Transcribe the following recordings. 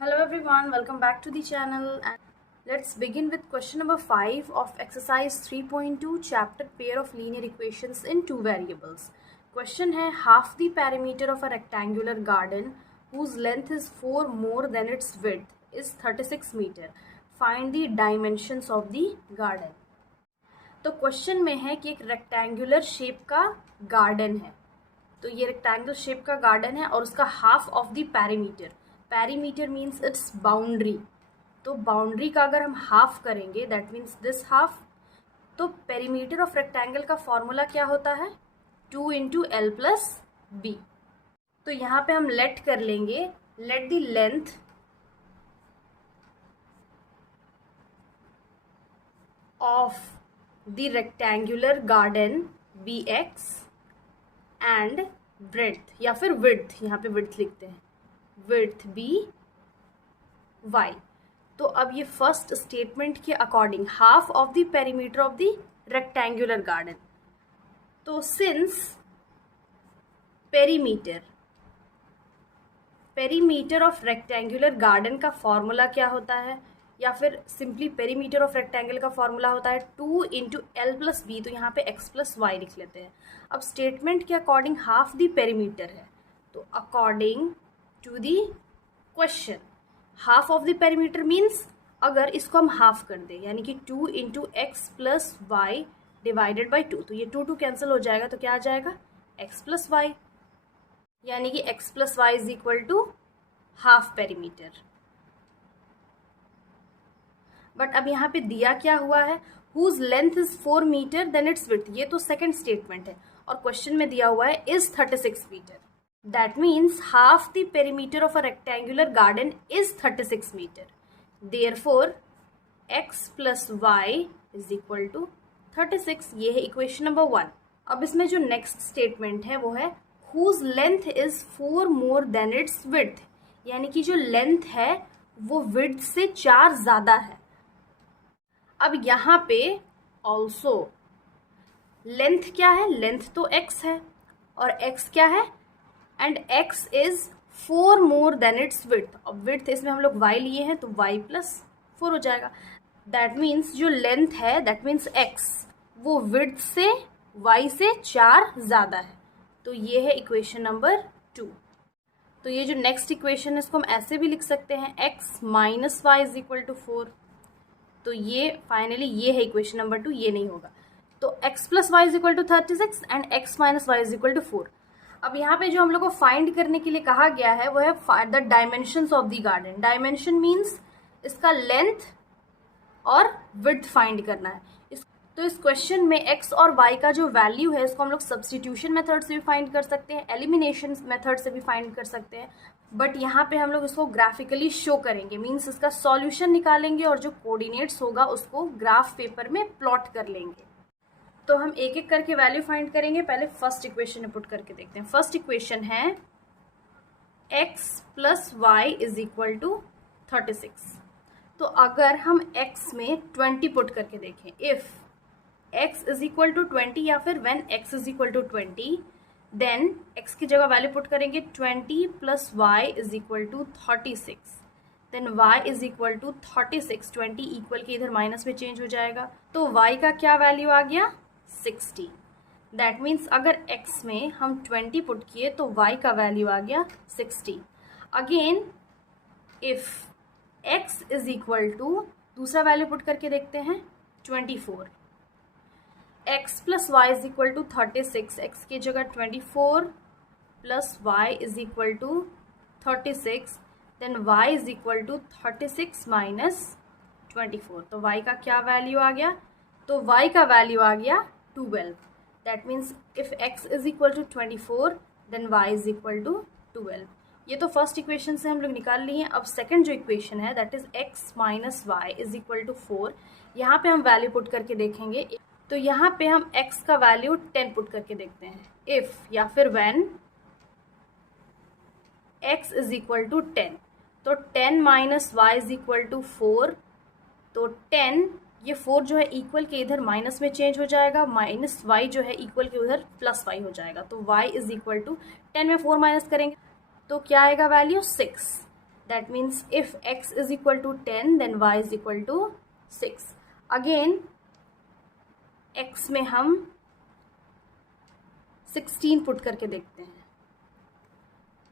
Hello everyone, welcome back to the channel and let's begin with question number 5 of exercise 3.2 chapter pair of linear equations in two variables. Question है half the perimeter of a rectangular garden whose length is 4 more than its width is 36 meter. Find the dimensions of the garden. तो question में है कि एक rectangular shape का garden है, तो ये रेक्टेंगुलर शेप का गार्डन है और उसका half of the perimeter, perimeter means it's boundary, तो बाउंड्री का अगर हम हाफ करेंगे दैट मीन्स दिस हाफ, तो पेरीमीटर ऑफ रेक्टेंगल का फॉर्मूला क्या होता है 2 इंटू एल प्लस बी। तो यहाँ पे हम लेट कर लेंगे, let the length of the rectangular garden be x and breadth या फिर विड्थ, यहाँ पे विड्थ लिखते हैं, विड्थ बी वाई। तो अब ये फर्स्ट स्टेटमेंट के according half of the perimeter of the rectangular garden, तो since perimeter of rectangular garden का फॉर्मूला क्या होता है, या फिर सिंपली पेरीमीटर ऑफ रेक्टेंगल का फॉर्मूला होता है 2 इंटू एल प्लस बी, तो यहाँ पे एक्स प्लस वाई लिख लेते हैं। अब स्टेटमेंट के अकॉर्डिंग हाफ द पेरीमीटर है, तो according to the question half of the perimeter means अगर इसको हम हाफ कर दें यानी कि 2 into x plus y divided by 2, तो ये 2 कैंसिल हो जाएगा, तो क्या आ जाएगा एक्स प्लस वाई, यानी कि x plus y is equal to half perimeter. But अब यहाँ पे दिया क्या हुआ है, whose length is 4 metre then its width, ये तो सेकंड स्टेटमेंट है और क्वेश्चन में दिया हुआ है is 36 metre, that means half the perimeter of a rectangular garden is 36 metre, therefore x plus y is equal to 36, ये है इक्वेशन नंबर 1। अब इसमें जो नेक्स्ट स्टेटमेंट है वो है whose length is 4 more than its width, यानी कि जो लेंथ है वो विड्थ से 4 ज्यादा है। अब यहाँ पे ऑल्सो लेंथ क्या है, लेंथ तो x है और x क्या है, and x is 4 more than its width, अब विड्थ इसमें हम लोग y लिए हैं तो y प्लस 4 हो जाएगा, दैट मीन्स जो लेंथ है दैट मीन्स x वो विड्थ से y से 4 ज्यादा है, तो ये है इक्वेशन नंबर 2। तो ये जो नेक्स्ट इक्वेशन है इसको हम ऐसे भी लिख सकते हैं x minus y is equal to 4, तो ये फाइनली ये है इक्वेशन नंबर 2, ये नहीं होगा, तो x plus y is equal to 36 and x minus y is equal to 4। अब यहाँ पे जो हम लोग को फाइंड करने के लिए कहा गया है वो है the dimensions of the garden, dimension means इसका लेंथ और विड्थ फाइंड करना है। तो इस क्वेश्चन में x और y का जो वैल्यू है इसको हम लोग सब्स्टिट्यूशन मेथड से भी फाइंड कर सकते हैं, एलिमिनेशन मेथड से भी फाइंड कर सकते हैं, बट यहाँ पे हम लोग इसको ग्राफिकली शो करेंगे, मीन्स इसका सॉल्यूशन निकालेंगे और जो कोऑर्डिनेट्स होगा उसको ग्राफ पेपर में प्लॉट कर लेंगे। तो हम एक एक करके वैल्यू फाइंड करेंगे, पहले फर्स्ट इक्वेशन में पुट करके देखते हैं। फर्स्ट इक्वेशन है x plus y is equal to 36, तो अगर हम x में 20 पुट करके देखें, if x is equal to 20 या फिर when x is equal to 20, then x की जगह वैल्यू पुट करेंगे 20 plus y is equal to 36, then y is equal to 36, 20 equal के इधर माइनस में चेंज हो जाएगा, तो y का क्या वैल्यू आ गया 60, दैट मीन्स अगर x में हम 20 पुट किए तो y का वैल्यू आ गया 60। Again if x is equal to दूसरा वैल्यू पुट करके देखते हैं 24, x plus y is equal to 36, x की जगह 24 plus y is equal to 36, then y is equal to 36 minus 24, तो y का क्या वैल्यू आ गया, तो y का वैल्यू आ गया 12, that means if x is equal to 24 then y is equal to 12। ये तो फर्स्ट इक्वेशन से हम लोग निकाल लिए हैं। अब सेकंड जो इक्वेशन है that is x minus y is equal to 4, यहाँ पे हम वैल्यू पुट करके देखेंगे, तो यहाँ पे हम x का वैल्यू 10 पुट करके देखते हैं, इफ या फिर when x is equal to 10, तो 10 minus y is equal to 4, तो 10 ये 4 जो है इक्वल के इधर माइनस में चेंज हो जाएगा, माइनस वाई जो है इक्वल के उधर प्लस वाई हो जाएगा, तो y इज इक्वल टू 10 में 4 माइनस करेंगे तो क्या आएगा value 6, That means if x is equal to 10 then y is equal to 6. Again x में हम 16 पुट करके देखते हैं,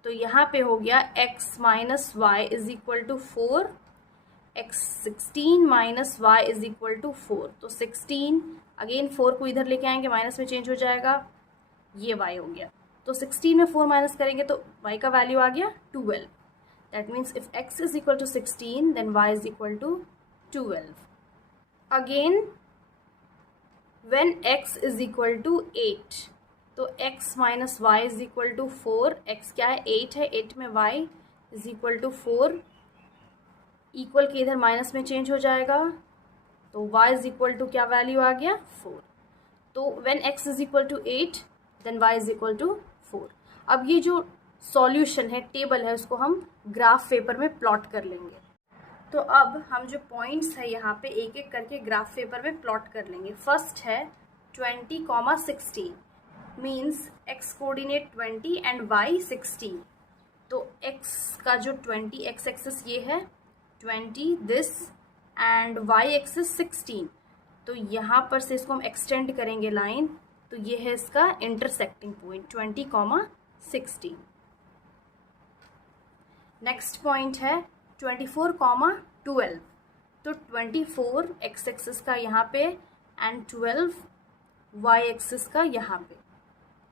तो यहाँ पे हो गया x minus y is equal to 4, x 16 minus y is equal to 4. तो 16 अगेन 4 को इधर लेके आएंगे, माइनस में चेंज हो जाएगा, ये y हो गया. तो 16 में 4 माइनस करेंगे तो y का वैल्यू आ गया 12. That means if x is equal to 16 then y is equal to 12. Again when x is equal to 8, तो x minus y is equal to 4. x क्या है, 8 है, 8 में y is equal to 4. Equal के इधर minus में change हो जाएगा, तो y इज इक्वल टू क्या वैल्यू आ गया 4. तो when x is equal to 8 then y is equal to 4. अब ये जो सॉल्यूशन है, टेबल है, उसको हम ग्राफ पेपर में प्लॉट कर लेंगे. तो अब हम जो पॉइंट्स है यहाँ पे एक एक करके ग्राफ पेपर में प्लॉट कर लेंगे. फर्स्ट है 20, 16 means x coordinate 20 and y 16. तो x का जो 20 x एक्सिस ये है 20 दिस एंड y एक्सिस 16. तो यहाँ पर से इसको हम एक्सटेंड करेंगे लाइन, तो ये है इसका इंटरसेक्टिंग पॉइंट 20, 16. नेक्स्ट पॉइंट है 24, 12. तो 24 x एक्सिस का यहाँ पे एंड 12 y एक्सिस का यहाँ पे.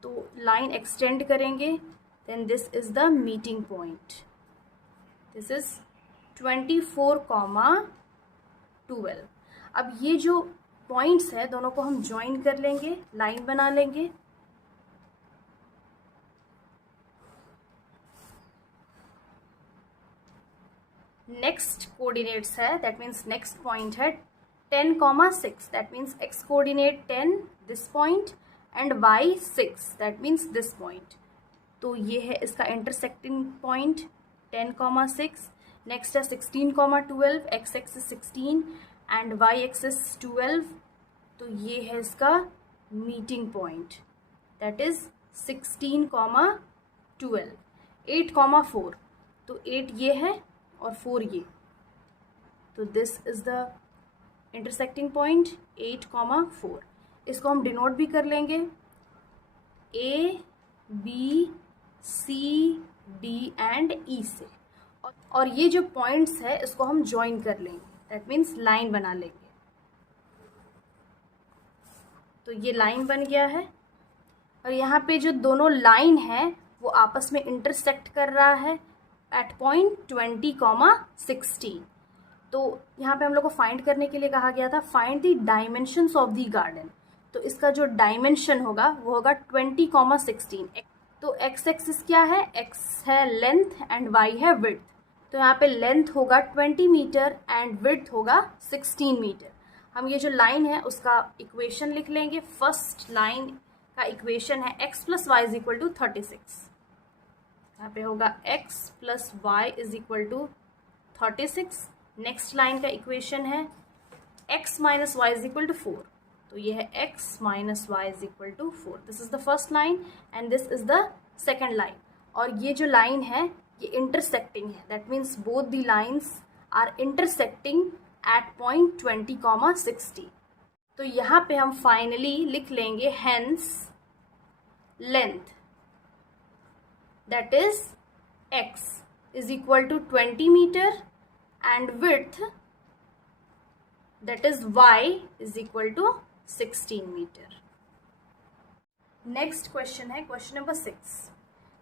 तो लाइन एक्सटेंड करेंगे, then this is the meeting point. This is 24, 12. अब ये जो पॉइंट्स है दोनों को हम ज्वाइन कर लेंगे, लाइन बना लेंगे. नेक्स्ट कोऑर्डिनेट्स है, दैट मीन्स नेक्स्ट पॉइंट है 10, 6. That means x coordinate 10 this point and y 6. That means this point. तो ये है इसका इंटरसेक्टिंग पॉइंट 10, 6. नेक्स्ट है 16, 12. x axis 16 and y axis 12. तो ये है इसका मीटिंग पॉइंट, दैट इज 16, 12. 8, 4. तो 8 ये है और 4 ये. तो this is the intersecting point 8, 4. इसको हम डिनोट भी कर लेंगे A, B, C, D and E से. और ये जो पॉइंट्स है इसको हम ज्वाइन कर लेंगे, दैट मीन्स लाइन बना लेंगे. तो ये लाइन बन गया है, और यहाँ पे जो दोनों लाइन है वो आपस में इंटरसेक्ट कर रहा है एट पॉइंट 20, 16. तो यहाँ पे हम लोग को फाइंड करने के लिए कहा गया था find the dimensions of the garden. तो इसका जो डायमेंशन होगा वो होगा 20, 16. तो x एक्सिस क्या है, x है लेंथ एंड y है विड्थ. तो यहाँ पे लेंथ होगा 20 मीटर एंड विड्थ होगा 16 मीटर. हम ये जो लाइन है उसका इक्वेशन लिख लेंगे. फर्स्ट लाइन का इक्वेशन है x plus y is equal to 36. यहाँ पे होगा x plus y is equal to 36. Next line का इक्वेशन है x minus y is equal to 4. तो ये है x minus y is equal to 4. This is the first line and this is the second line. और ये जो line है ये इंटरसेक्टिंग है, that means both the lines are intersecting at point 20, 60. तो यहाँ पे हम फाइनली लिख लेंगे hence length that is x is equal to 20 meter and width that is y is equal to 16 meter. Next question है question number 6.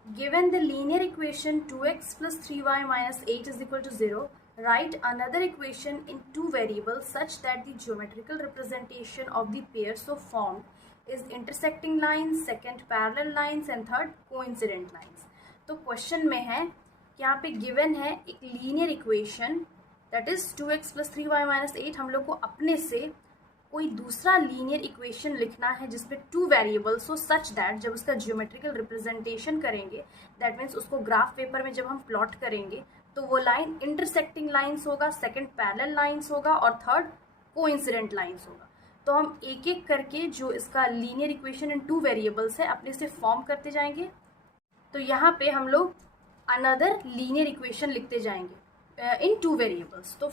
Given the linear equation 2x plus 3y minus 8 is equal to 0, write another equation in two variables such that the geometrical representation of the pair so formed is intersecting lines, second parallel lines and third coincident lines. तो question में है कि यहाँ पे given है एक linear equation that is 2x plus 3y minus 8. हम लोग को अपने से कोई दूसरा लीनियर इक्वेशन लिखना है जिसपे टू वेरिएबल्स हो सच दैट जब उसका जियोमेट्रिकल रिप्रेजेंटेशन करेंगे, दैट मीन्स उसको ग्राफ पेपर में जब हम प्लॉट करेंगे तो वो लाइन इंटरसेक्टिंग लाइन्स होगा, सेकेंड पैरेलल लाइन्स होगा और थर्ड कोइंसिडेंट लाइन्स होगा. तो हम एक एक करके जो इसका लीनियर इक्वेशन इन टू वेरिएबल्स है अपने से फॉर्म करते जाएंगे. तो यहाँ पे हम लोग अनदर लीनियर इक्वेशन लिखते जाएंगे इन 2 वेरिएबल्स। तो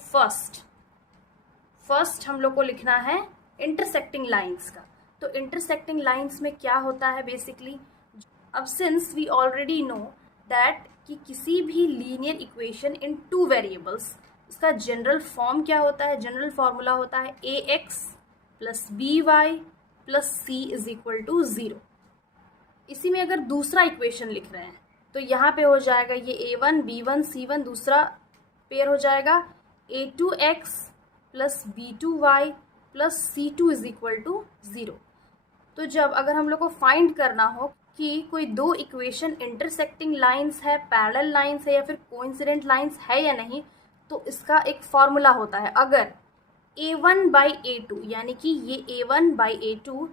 फर्स्ट हम लोग को लिखना है इंटरसेक्टिंग लाइंस का। तो इंटरसेक्टिंग लाइंस में क्या होता है बेसिकली, अब since we already know that कि किसी भी लीनियर इक्वेशन इन 2 वेरिएबल्स, इसका जनरल फॉर्म क्या होता है, जनरल फॉर्मूला होता है ax plus by plus c is equal to 0। इसी में अगर दूसरा इक्वेशन लिख रहे हैं तो यहाँ पे हो जाएगा ये a1 b1 c1, दूसरा पेयर हो जाएगा a2x plus b2y plus c2 is equal to 0। तो जब अगर हम लोग को फाइंड करना हो कि कोई 2 इक्वेशन इंटरसेक्टिंग लाइंस है, पैरेलल लाइंस है या फिर कोइंसिडेंट लाइंस है या नहीं, तो इसका एक फॉर्मूला होता है। अगर a1 बाई a2 यानी कि ये a1 by a2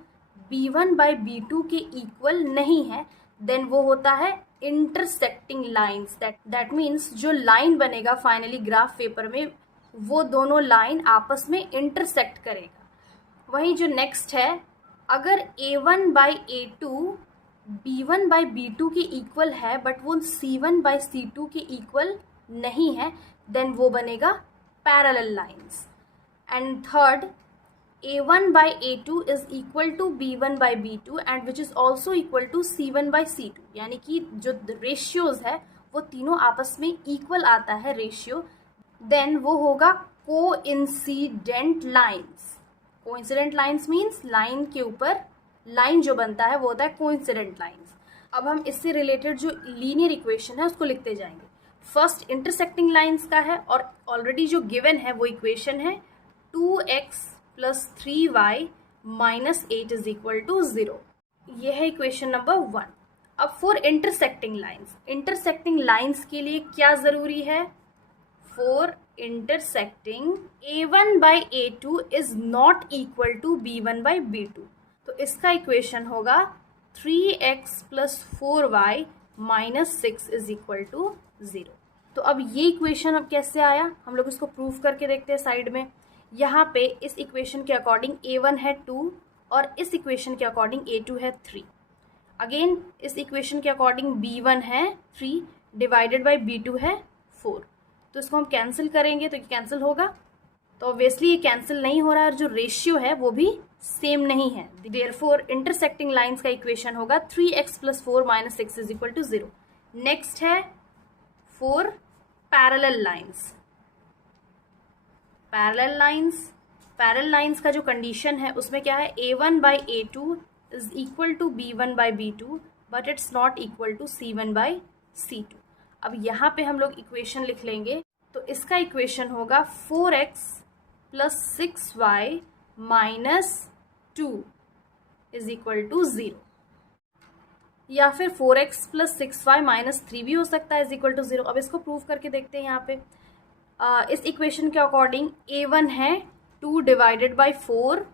b1 by b2 के इक्वल नहीं है, देन वो होता है इंटरसेक्टिंग लाइंस। दैट मीन्स जो लाइन बनेगा फाइनली ग्राफ पेपर में, वो दोनों लाइन आपस में इंटरसेक्ट करेगा। वहीं जो नेक्स्ट है, अगर a1 by a2 b1 by b2 के इक्वल है बट वो c1 बाई c2 के इक्वल नहीं है, देन वो बनेगा parallel lines. And third, a1 by a2 is equal to b1 by b2 and which is also equal to c1 by c2, यानी कि जो रेशियोज है वो तीनों आपस में इक्वल आता है रेशियो, देन वो होगा coincident lines. Coincident lines means line के ऊपर लाइन जो बनता है वो होता है कोइंसिडेंट लाइंस। अब हम इससे रिलेटेड जो लीनियर इक्वेशन है उसको लिखते जाएंगे। फर्स्ट इंटरसेक्टिंग लाइंस का है और ऑलरेडी जो गिवन है वो इक्वेशन है 2x plus 3y minus 8 is equal to 0। ये है इक्वेशन नंबर 1। अब फॉर इंटरसेक्टिंग लाइंस के लिए क्या ज़रूरी है, for intersecting a1 by a2 is not equal to b1 by b2। तो इसका इक्वेशन होगा 3x plus 4y minus 6 is equal to 0। तो अब ये इक्वेशन अब कैसे आया, हम लोग इसको प्रूव करके देखते हैं साइड में। यहाँ पे इस इक्वेशन के अकॉर्डिंग a1 है 2 और इस इक्वेशन के अकॉर्डिंग a2 है 3। अगेन इस इक्वेशन के अकॉर्डिंग b1 है 3 डिवाइडेड बाई b2 है 4। तो इसको हम कैंसिल करेंगे तो ये कैंसिल होगा, तो ऑब्वियसली ये कैंसिल नहीं हो रहा है और जो रेशियो है वो भी सेम नहीं है। देयरफॉर इंटरसेक्टिंग लाइंस का इक्वेशन होगा 3x plus 4 minus 6 is equal to 0। Next है for parallel lines. Parallel lines का जो कंडीशन है उसमें क्या है, a1 by a2 is equal to b1 by b2 but it's not equal to c1 by c2। अब यहाँ पे हम लोग इक्वेशन लिख लेंगे, तो इसका इक्वेशन होगा 4x plus 6y minus 2 is equal to 0, या फिर 4x प्लस 6y माइनस 3 भी हो सकता है इज इक्वल टू 0। अब इसको प्रूव करके देखते हैं। यहाँ पे इस इक्वेशन के अकॉर्डिंग a1 है 2 divided by 4,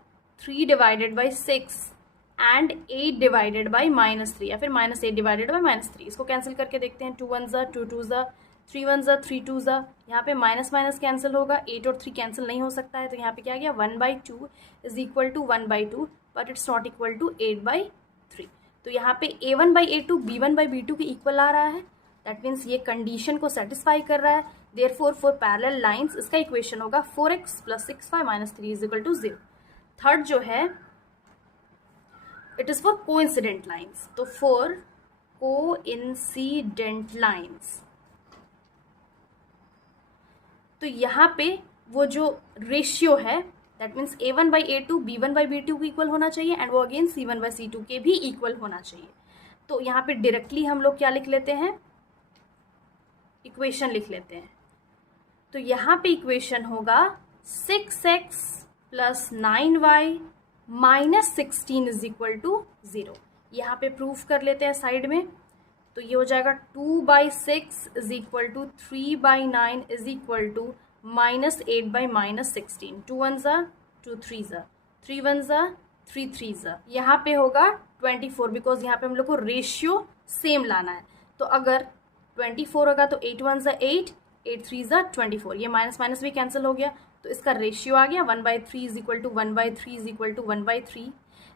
3 divided by 6 and 8 divided by minus 3, या फिर माइनस 8 डिवाइडेड बाई माइनस 3। इसको कैंसिल करके देखते हैं। 2 1 ज़ा 2 2 ज़ा 3 1 ज़ा 3 2 ज़ा, यहाँ पे माइनस माइनस कैंसिल होगा, 8 और 3 कैंसिल नहीं हो सकता है, तो यहाँ पे क्या आ गया 1 by 2 is equal to 1 by 2 but it's not equal to 8 by 3। तो यहाँ पे a1 by a2 b1 by b2 के इक्वल आ रहा है, दैट मीन्स ये कंडीशन को सेटिस्फाई कर रहा है। देयरफॉर फॉर पैरेलल लाइंस इसका इक्वेशन होगा 4x plus 6y minus 3 is equal to 0। Third जो है it is for coincident lines. तो फॉर कोइंसिडेंट लाइंस, तो यहाँ पे वो जो रेशियो है that means a1 by a2 b1 by b2 को इक्वल होना चाहिए एंड वो अगेन c1 बाई c2 के भी इक्वल होना चाहिए। तो यहाँ पे डायरेक्टली हम लोग क्या लिख लेते हैं, इक्वेशन लिख लेते हैं। तो यहाँ पे इक्वेशन होगा 6x plus 9y minus 16 is equal to 0। यहाँ पे प्रूफ कर लेते हैं साइड में। तो ये हो जाएगा 2 by 6 is equal to 3 by 9 is equal to minus 8 by minus 16। 2 1 ज़ा 2 3 ज़ा 3 1 ज़ा 3 3 ज़ा, यहाँ पे होगा 24 बिकॉज यहाँ पे हम लोग को रेशियो सेम लाना है। तो अगर 24 होगा तो 8 1 ज़ा 8 8 3 ज़ा 24, ये माइनस माइनस भी कैंसिल हो गया, तो इसका रेशियो आ गया 1 by 3 is equal to 1 by 3 is equal to 1 by 3।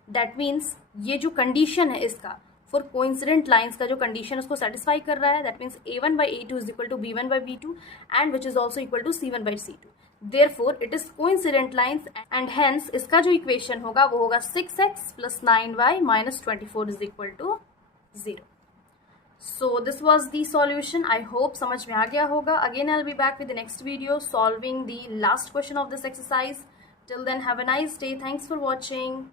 That means ये जो कंडीशन है इसका फॉर कोइंसिडेंट लाइन्स का जो कंडीशन उसको सेटिस्फाई कर रहा है, that means A1/A2 is equal to B1/B2 and which is also equal to C1/C2. Therefore it is coincident lines and hence इसका जो इक्वेशन होगा वो होगा 6x + 9y - 24 is equal to 0. So this was the solution. I hope समझ में आ गया होगा. Again I'll be back with the next video solving the last question of this exercise. Till then, have a nice day. Thanks for watching.